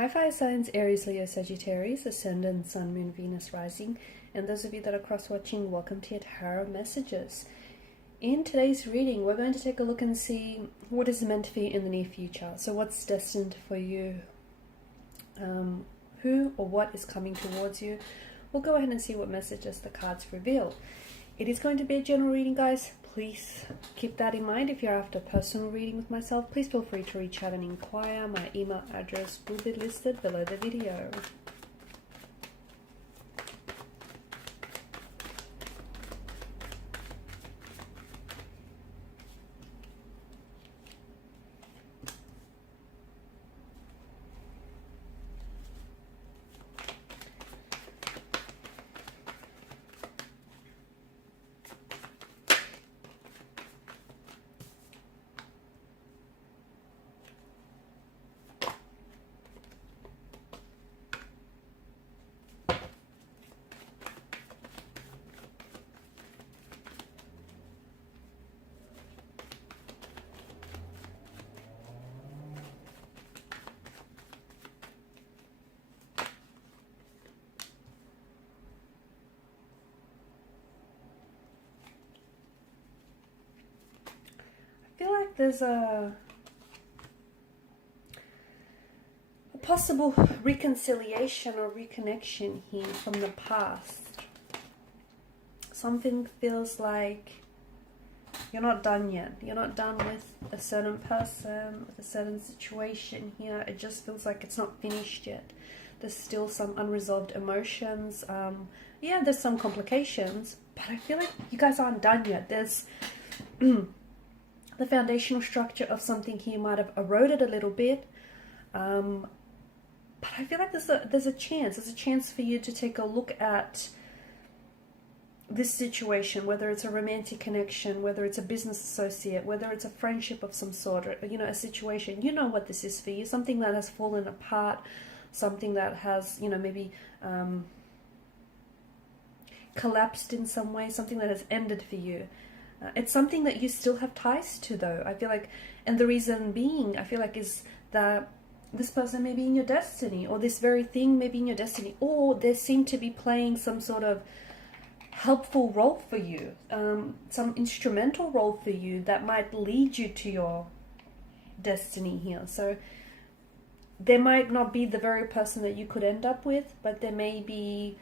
Hi fire signs, Aries, Leo, Sagittarius, Ascendant, Sun, Moon, Venus, Rising, and those of you that are cross-watching, welcome to your tarot messages. In today's reading, we're going to take a look and see what is meant for you in the near future. So what's destined for you, who or what is coming towards you. We'll go ahead and see what messages the cards reveal. It is going to be a general reading, guys. Please keep that in mind. If you're after a personal reading with myself, please feel free to reach out and inquire. My email address will be listed below the video. I feel like there's a possible reconciliation or reconnection here from the past. Something feels like you're not done yet. You're not done with a certain person, with a certain situation here. It just feels like it's not finished yet. There's still some unresolved emotions. Yeah, there's some complications, but I feel like you guys aren't done yet. There's the foundational structure of something here might have eroded a little bit, but I feel like there's a chance for you to take a look at this situation, whether it's a romantic connection, whether it's a business associate, whether it's a friendship of some sort, or, you know, a situation. You know what this is for you, something that has fallen apart, something that has, you know, maybe collapsed in some way, something that has ended for you. It's something that you still have ties to, though, I feel like. And the reason being, I feel like, is that this person may be in your destiny, or this very thing may be in your destiny, or they seem to be playing some sort of helpful role for you, some instrumental role for you that might lead you to your destiny here. So they might not be the very person that you could end up with, but there may be,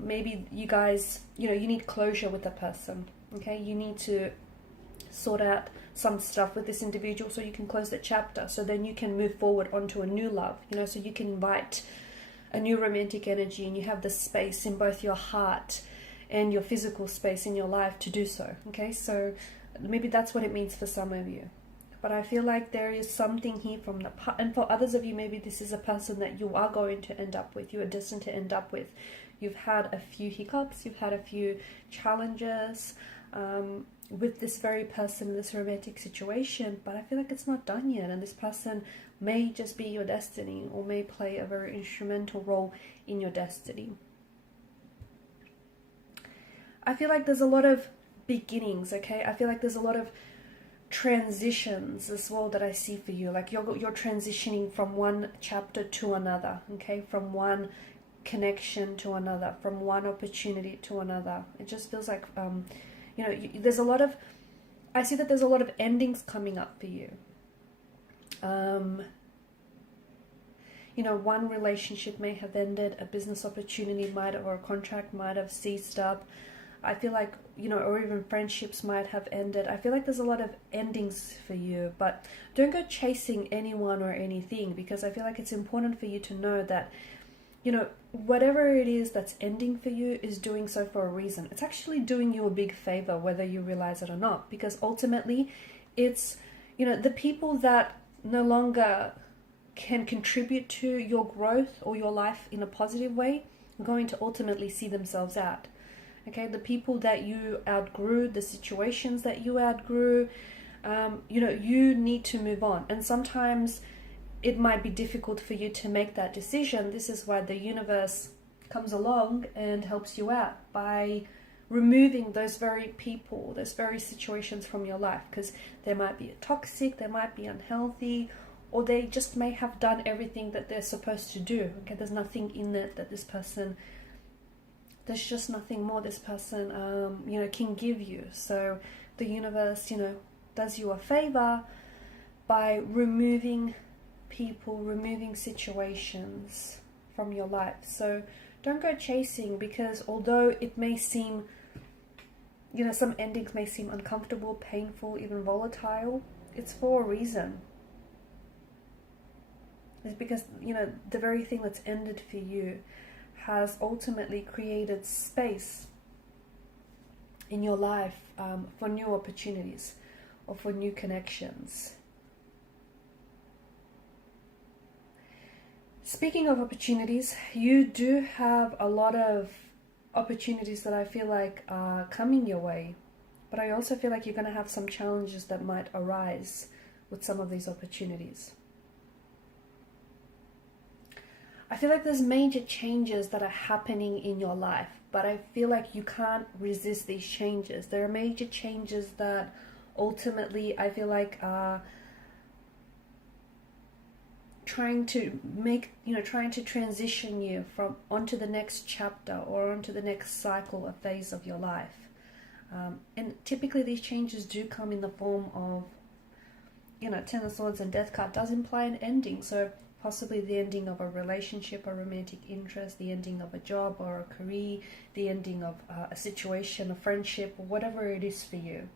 maybe you guys, you know, you need closure with a person. Okay, you need to sort out some stuff with this individual so you can close the chapter, so then you can move forward onto a new love, you know, so you can invite a new romantic energy, and you have the space in both your heart and your physical space in your life to do so. Okay, so maybe that's what it means for some of you. But I feel like there is something here from the past, and for others of you, maybe this is a person that you are going to end up with, you are destined to end up with. You've had a few hiccups, you've had a few challenges with this very person in this romantic situation, but I feel like it's not done yet, and this person may just be your destiny, or may play a very instrumental role in your destiny. I feel like there's a lot of beginnings, okay? I feel like there's a lot of transitions as well that I see for you. Like you're transitioning from one chapter to another, okay? From one connection to another, from one opportunity to another. It just feels like you know, there's a lot of, I see that there's a lot of endings coming up for you. You know, one relationship may have ended, a business opportunity might, or a contract might have ceased up. I feel like, you know, or even friendships might have ended. I feel like there's a lot of endings for you, but don't go chasing anyone or anything, because I feel like it's important for you to know that, you know, whatever it is that's ending for you is doing so for a reason. It's actually doing you a big favor, whether you realize it or not, because ultimately it's, you know, the people that no longer can contribute to your growth or your life in a positive way are going to ultimately see themselves out. Okay, the people that you outgrew, the situations that you outgrew, you know, you need to move on. And sometimes it might be difficult for you to make that decision. This is why the universe comes along and helps you out by removing those very people, those very situations from your life, because they might be toxic, they might be unhealthy, or they just may have done everything that they're supposed to do. Okay, there's nothing in it that this person, there's just nothing more this person, you know, can give you. So the universe, you know, does you a favor by removing people, removing situations from your life. So don't go chasing, because although it may seem, you know, some endings may seem uncomfortable, painful, even volatile, it's for a reason. It's because, you know, the very thing that's ended for you has ultimately created space in your life for new opportunities or for new connections. Speaking of opportunities, you do have a lot of opportunities that I feel like are coming your way, but I also feel like you're going to have some challenges that might arise with some of these opportunities. I feel like there's major changes that are happening in your life, but I feel like you can't resist these changes. There are major changes that ultimately I feel like are trying to make, you know, trying to transition you from onto the next chapter or onto the next cycle or phase of your life. And typically these changes do come in the form of, you know, Ten of Swords and Death card does imply an ending. So possibly the ending of a relationship, a romantic interest, the ending of a job or a career, the ending of a situation, a friendship, or whatever it is for you.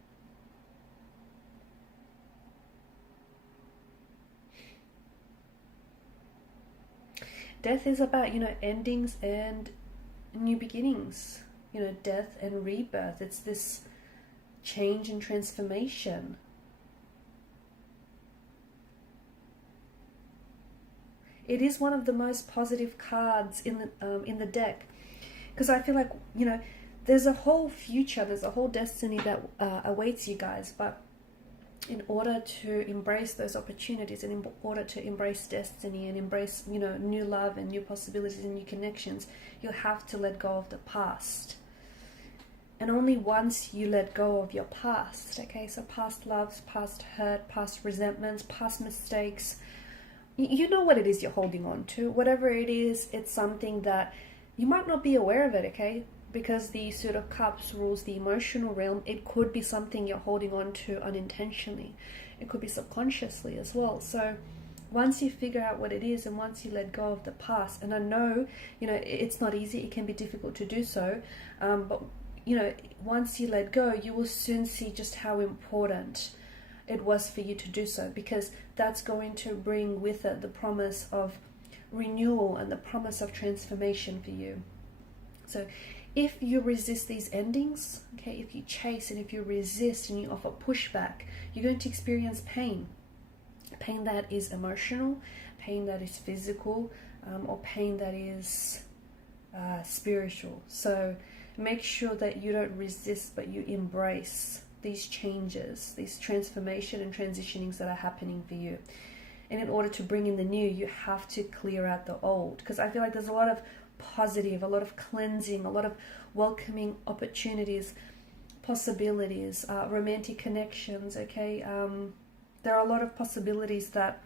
Death is about, you know, endings and new beginnings, you know, death and rebirth. It's this change and transformation. It is one of the most positive cards in the deck, because I feel like, you know, there's a whole future, there's a whole destiny that awaits you guys, but in order to embrace those opportunities and in order to embrace destiny and embrace, you know, new love and new possibilities and new connections, you'll have to let go of the past. And only once you let go of your past, okay, so past loves, past hurt, past resentments, past mistakes, you know what it is you're holding on to. Whatever it is, it's something that you might not be aware of it, okay? Because the Suit of Cups rules the emotional realm. It could be something you're holding on to unintentionally. It could be subconsciously as well. So once you figure out what it is and once you let go of the past, and I know, you know, it's not easy, it can be difficult to do so, but, you know, once you let go, you will soon see just how important it was for you to do so, because that's going to bring with it the promise of renewal and the promise of transformation for you. So if you resist these endings, okay, if you chase and if you resist and you offer pushback, you're going to experience pain. Pain that is emotional, pain that is physical, or pain that is spiritual. So make sure that you don't resist, but you embrace these changes, these transformation and transitionings that are happening for you. And in order to bring in the new, you have to clear out the old, because I feel like there's a lot of positive, a lot of cleansing, a lot of welcoming opportunities, possibilities, romantic connections, okay? There are a lot of possibilities that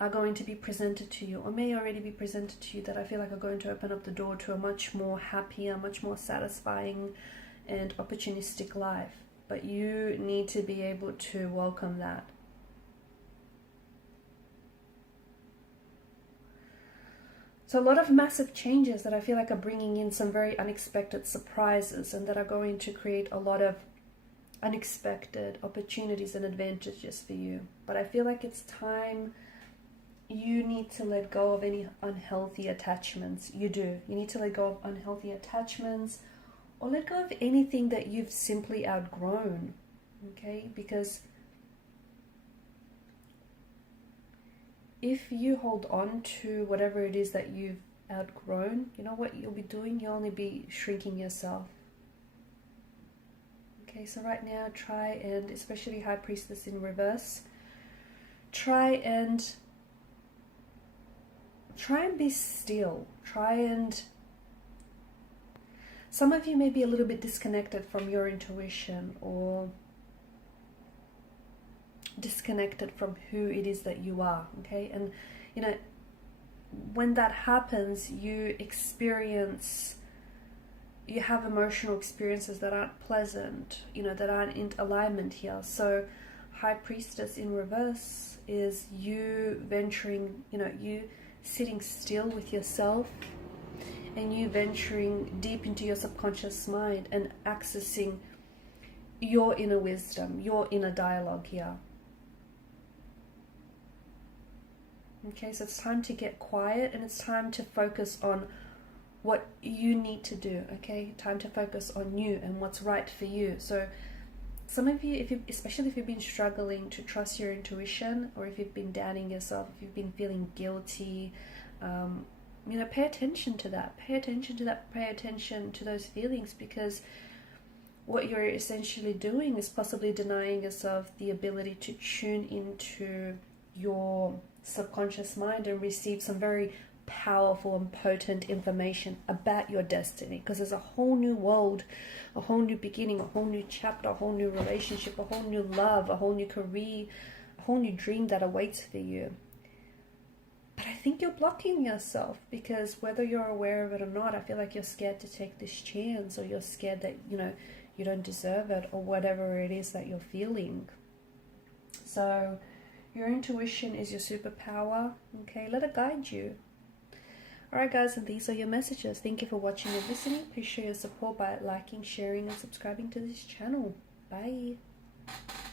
are going to be presented to you or may already be presented to you that I feel like are going to open up the door to a much more happier, much more satisfying and opportunistic life. But you need to be able to welcome that. So a lot of massive changes that I feel like are bringing in some very unexpected surprises and that are going to create a lot of unexpected opportunities and advantages for you. But I feel like it's time you need to let go of any unhealthy attachments. You do. You need to let go of unhealthy attachments or let go of anything that you've simply outgrown, okay? Because if you hold on to whatever it is that you've outgrown, you know what you'll be doing? You'll only be shrinking yourself. Okay, so right now try and, especially High Priestess in reverse, try and be still. Some of you may be a little bit disconnected from your intuition or disconnected from who it is that you are, okay? And, you know, when that happens, you have emotional experiences that aren't pleasant, you know, that aren't in alignment here. So High Priestess in reverse is you venturing, you know, you sitting still with yourself, and you venturing deep into your subconscious mind and accessing your inner wisdom, your inner dialogue here. Okay, so it's time to get quiet, and it's time to focus on what you need to do, okay? Time to focus on you and what's right for you. So some of you, especially if you've been struggling to trust your intuition, or if you've been doubting yourself, if you've been feeling guilty, you know, pay attention to that. Pay attention to that. Pay attention to those feelings, because what you're essentially doing is possibly denying yourself the ability to tune into your subconscious mind and receive some very powerful and potent information about your destiny, because there's a whole new world, a whole new beginning, a whole new chapter, a whole new relationship, a whole new love, a whole new career, a whole new dream that awaits for you. But I think you're blocking yourself, because whether you're aware of it or not, I feel like you're scared to take this chance, or you're scared that, you know, you don't deserve it, or whatever it is that you're feeling. So your intuition is your superpower, okay? Let it guide you. Alright guys, and these are your messages. Thank you for watching and listening. Please show your support by liking, sharing and subscribing to this channel. Bye.